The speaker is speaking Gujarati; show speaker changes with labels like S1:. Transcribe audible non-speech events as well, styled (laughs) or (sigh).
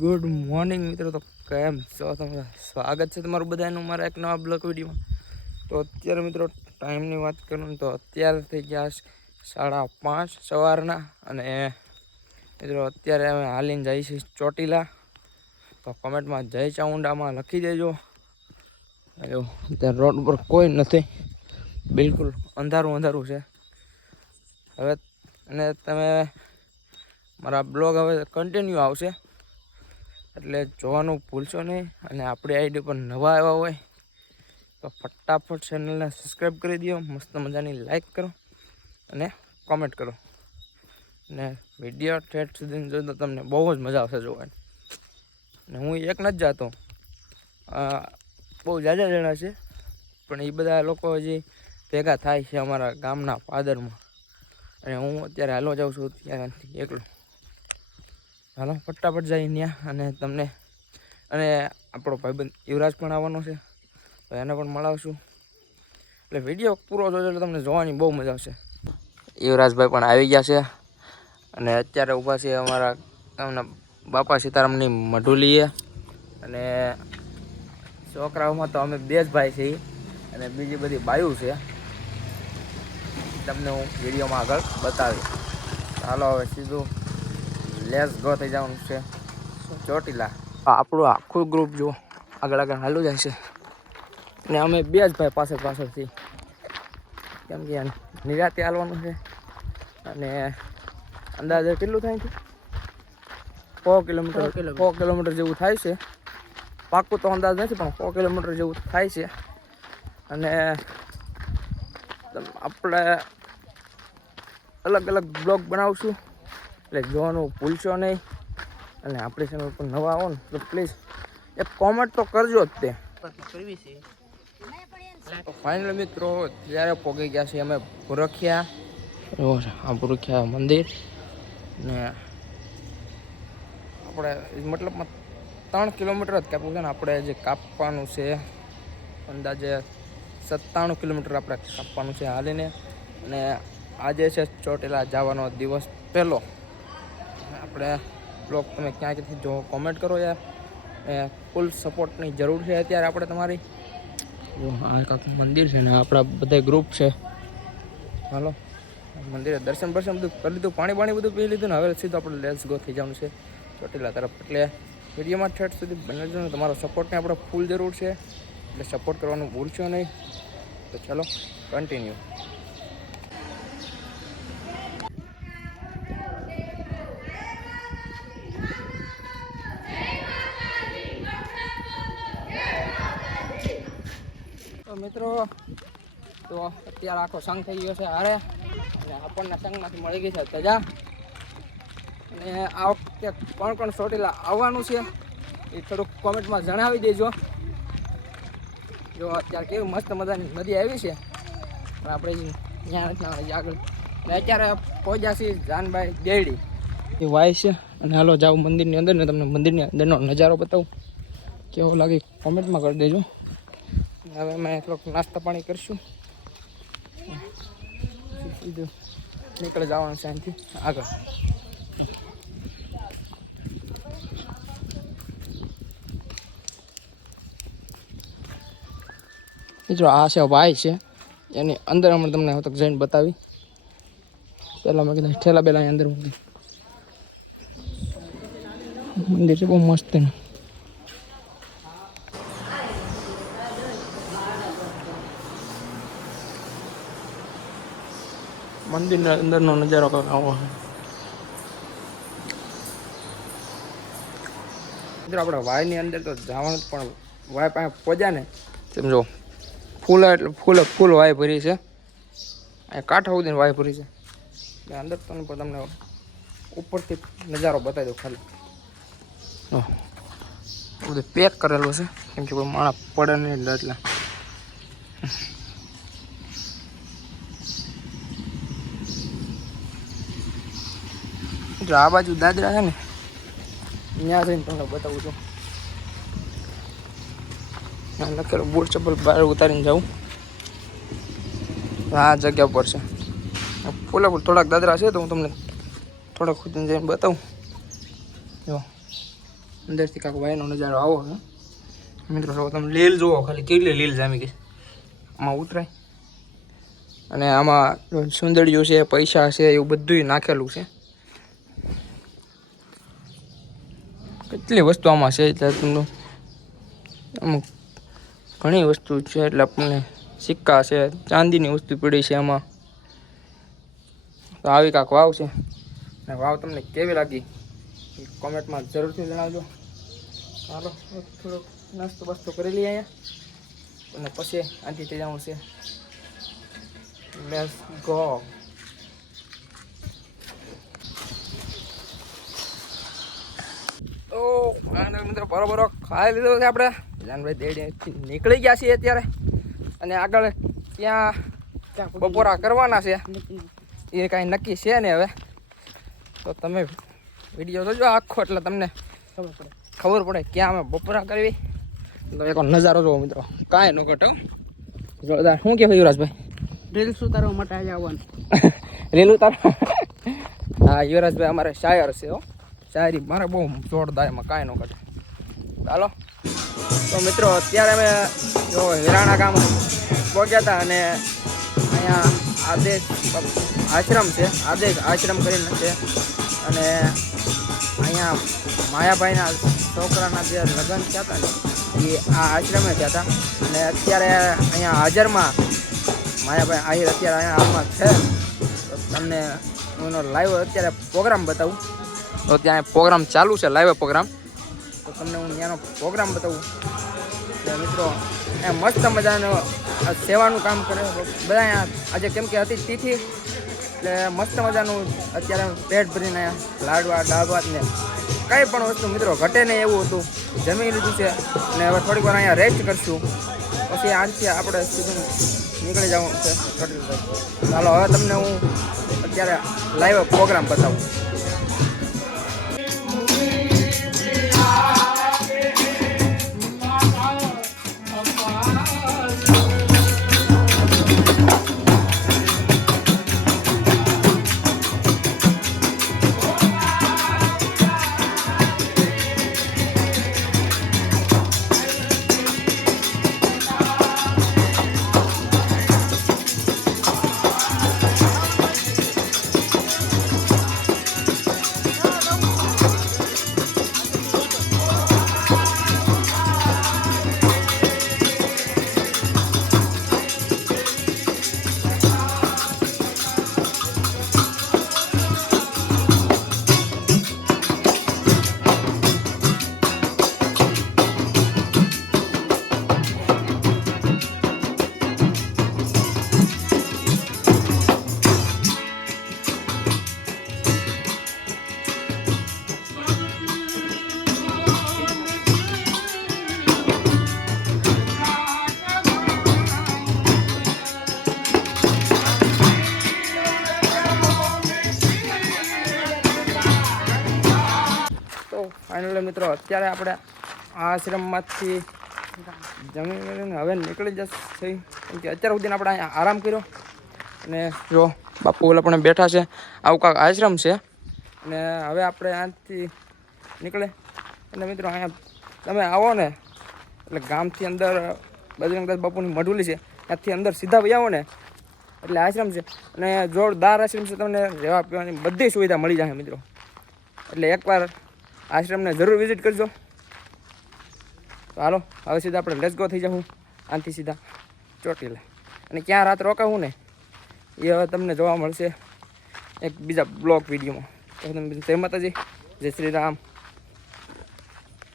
S1: ગુડ મોર્નિંગ મિત્રો. તો કેમ છો તમે? સ્વાગત છે તમારું બધાનું મારા એક નવા બ્લોક વિડીયોમાં. તો અત્યારે મિત્રો ટાઈમની વાત કરું તો અત્યારે થઈ ગયા સાડા પાંચ સવારના અને મિત્રો અત્યારે અમે હાલીને જઈએ છીએ ચોટીલા. તો કોમેન્ટમાં જય ચામુંડામાં લખી દેજો. જો, અત્યારે રોડ ઉપર કોઈ નથી. બિલકુલ અંધારું અંધારું છે. હવે, અને તમે મારા બ્લોગ હવે કન્ટિન્યુ આવશે. એટલે જોવાનું ભૂલશો નહીં. અને આપણી આઈડી પર નવા આવ્યા હોય, તો ફટાફટ ચેનલને સબસ્ક્રાઈબ કરી દો. મસ્ત મજાની લાઈક કરો અને કોમેન્ટ કરો. ને વીડિયો ઠેઠ સુધી જો તો તમને બહુ જ મજા આવશે જોવાની. ને હું એક નથી જાતો. બહુ જાજા જણા છે. પણ એ બધા લોકો હજી ભેગા થાય છે અમારા ગામના પાદરમાં અને હું અત્યારે હાલો જાઉં છું, ત્યાંથી એકલો. હાલો, ફટાફટ જઈ ત્યાં અને તમને અને આપણો ભાઈબંધ યુવરાજ પણ આવવાનો છે. તો એને પણ મળાવશું. એટલે વીડિયો પૂરો જોજો એટલે તમને જોવાની બહુ મજા આવશે. યુવરાજભાઈ પણ આવી ગયા છે અને અત્યારે ઊભા છે અમારા એમના બાપા સીતારામની મઢુલીએ. અને છોકરાઓમાં તો અમે બે જ ભાઈ છીએ અને બીજી બધી બાયું છે. તમને હું વિડીયોમાં આગળ બતાવીશ. ચાલો હવે સીધું લેસ ગો થઈ જવાનું છે. ચોટીલા. આપણું આખું ગ્રુપ જો આગળ આગળ હાલું જાય છે. ને અમે બે જ ભાઈ પાછળ પાછળથી કેમ કે નિરાતે હાલવાનું છે. અને અંદાજે કેટલું થાય છે? સો કિલોમીટર સો કિલોમીટર. જેવું થાય છે. પાક્કું તો અંદાજ નથી પણ સો કિલોમીટર જેવું થાય છે. અને આપણે અલગ અલગ બ્લોગ બનાવશું. એટલે જોવાનું ભૂલશો નહીં. અને આપણી ચેનલ પર નવા આવો ને તો પ્લીઝ એક કોમેન્ટ તો કરજો જ તે. ફાઇનલ મિત્રો, ત્યારે પહોંચી ગયા છીએ અમે ભૂરખિયા. આ ભૂરખિયા મંદિર. ને આપણે મતલબમાં ત્રણ કિલોમીટર જ કાપ્યું છે ને, આપણે જે કાપવાનું છે, અંદાજે સત્તાણું કિલોમીટર આપણે કાપવાનું છે હાલીને. અને આજે છે ચોટીલા જવાનો દિવસ પહેલો. આપણે બ્લોગ તમે ક્યાં ક્યાંથી જો કોમેન્ટ કરો યાર. એ ફૂલ સપોર્ટની જરૂર છે અત્યારે આપણે તમારી. જો, આ કાંક મંદિર છે ને, આપણા બધા ગ્રુપ છે. હાલો, મંદિરે દર્શન બર્શન બધું કરી લીધું, પાણી પાણી બધું પી લીધું ને, હવે સીધું આપણે લેસ ગો થઈ જવાનું છે ચોટીલા તરફ. એટલે વિડીયોમાં ઠેઠ સુધી બનેજો ને, તમારો સપોર્ટને આપણે ફૂલ જરૂર છે. એટલે સપોર્ટ કરવાનું ભૂલશો નહીં. તો ચાલો કન્ટિન્યુ મિત્રો. તો અત્યારે આખો સંઘ થઈ ગયો છે હારે. અને આપણને સંઘમાંથી મળી ગઈ છે તજા અને આ વખતે કોણ કોણ ચોટીલા આવવાનું છે. એ થોડુંક કોમેન્ટમાં જણાવી દેજો. જો અત્યારે કેવી મસ્ત મજાની નદી આવી છે. પણ આપણે ત્યાં આગળ. અત્યારે પહોંચ્યા છીએ જાનભાઈ દેડી એ વાય છે. અને હાલો જાઓ મંદિરની અંદર ને તમને મંદિરની અંદરનો નજારો બતાવું. કેવો લાગે કોમેન્ટમાં કરી દેજો. હવે અમે થોડોક નાસ્તા પાણી કરીશું. સીધું નીકળી જવાનું છે અહીંથી. આગળ. મિત્રો, આ છે ભાઈ છે. એની અંદર હમણાં તમને હવે તક જઈને બતાવી. પહેલાં મેં કીધું ઠેલા બેલા અંદર મંદિર છે, બહુ મસ્ત એનું મંદિરના અંદરનો નજારો કંઈક આવો છે મિત્રો આપણે વાયની અંદર તો જવાનું પણ વાય પાસે પહોંચ્યા ને. તેમ જો ફૂલ એટલે ફૂલ ફૂલ વાય ભરી છે. અહીંયા કાંઠા સુધીની વાય ભરી છે. એટલે અંદર તો પણ તમને ઉપરથી નજારો બતાવી દઉં ખાલી. બધું પેક કરેલું છે. કેમ કે કોઈ માણસ પડે નહીં એટલે. જો આ બાજુ દાદરા છે ને ત્યાં જઈને તમને બતાવું છું. લખેલું બૂટ ચપ્પલ બહાર ઉતારીને જાઉં. આ જગ્યા પર છે. ફૂલે ફૂલ થોડાક દાદરા છે તો હું તમને થોડાક ખુદીને જઈને બતાવું. જો, અંદરથી કાંક વાયનો નજારો આવો છે. મિત્રો સૌ તમે લીલ જુઓ, ખાલી કેટલી લીલ જામી ગઈ આમાં ઉતરાય. અને આમાં સુંદરીઓ છે, પૈસા છે, એવું બધું નાખેલું છે. કેટલી વસ્તુ આમાં છે એટલે તમને અમુક ઘણી વસ્તુ છે એટલે આપણને સિક્કા છે, ચાંદીની વસ્તુ પડી છે આમાં. તો આવી કાંક વાવ છે. અને વાવ તમને કેવી લાગી? કોમેન્ટમાં જરૂરથી જણાવજો. ચાલો, થોડોક નાસ્તો બાસ્તો કરી લઈએ અહીંયા. અને પછી આથી તે જવું છે. લેટ્સ ગો તો ફાઇનલ મિત્રો બરોબર. ખાઈ લીધો છે આપણે. જાનભાઈ દેડીથી નીકળી ગયા છીએ અત્યારે. અને આગળ ત્યાં બપોરા કરવાના છે. એ કાંઈ નક્કી છે ને હવે? તો તમે વીડિયો જોજો આખો એટલે તમને ખબર પડે. ક્યાં અમે બપોરા કરવી. તો એક નજારો જોવો મિત્રો. કાંઈ ન ઘટો જોરદાર. શું કહેવાય યુવરાજભાઈ?
S2: રીલ્સ ઉતારવા માટે આજે આવવાનું. (laughs)
S1: રેલ ઉતારવા હા યુવરાજભાઈ અમારે શાયર છે હો. શાયરી મારે બહુ જોરદાર એમાં કાંઈ ન ઘટે. ચાલો. તો મિત્રો, અત્યારે અમે જો હીરાણા ગામ પહોંચ્યા હતા અને અહીંયા આદેશ આશ્રમ છે, આદેશ આશ્રમ કરીને છે. અને અહીંયા માયાભાઈના છોકરાના જે લગ્ન થયા હતા ને, એ આ આશ્રમે થયા હતા. અને અત્યારે અહીંયા હાજરમાં માયાભાઈ આહિર અત્યારે અહીંયા હાલમાં છે. તમને હું એનો લાઈવ અત્યારે પ્રોગ્રામ બતાવું. તો ત્યાં પ્રોગ્રામ ચાલુ છે લાઈવ પ્રોગ્રામ તો તમને હું ત્યાંનો પ્રોગ્રામ બતાવું. મિત્રો, એ મસ્ત મજાનો સેવાનું કામ કરે બધા આજે કેમ કે હતી તિથિ, એટલે મસ્ત મજાનું અત્યારે પેટ ભરીને લાડવા દાળવા ને કંઈ પણ વસ્તુ મિત્રો ઘટે નહીં એવું હતું. જમી લીધું છે અને હવે થોડીક વાર અહીંયા રેસ્ટ કરશું. પછી આજથી આપણે સીધું નીકળી જવું છે. ચાલો, હવે તમને હું અત્યારે લાઈવ પ્રોગ્રામ બતાવું. મિત્રો, અત્યારે આપણે આ આશ્રમમાંથી જમીન હવે નીકળી જશે. કેમ કે અત્યાર સુધી આપણે અહીંયા આરામ કર્યો. અને જો બાપુ ઓલા પણ બેઠા છે. આવું કાંક આશ્રમ છે. અને હવે આપણે અહીંથી નીકળે. અને મિત્રો, અહીંયા તમે આવો ને, એટલે ગામથી અંદર બજરંગદાસ બાપુની મઢુલી છે, ત્યાંથી અંદર સીધા ભાઈ આવો ને, એટલે આશ્રમ છે. અને જોરદાર આશ્રમ છે. તમને રહેવા પીવાની બધી સુવિધા મળી જશે મિત્રો. એટલે એકવાર આશ્રમને જરૂર વિઝિટ કરજો. તો હાલો, હવે સીધા આપણે લેસગો થઈ જાઉં આનાથી સીધા ચોટીલા. અને ક્યાં રાત રોકાવું ને, એ હવે તમને જોવા મળશે એક બીજા બ્લોગ વિડીયોમાં. તો તમે જય માતાજી, જય શ્રી રામ.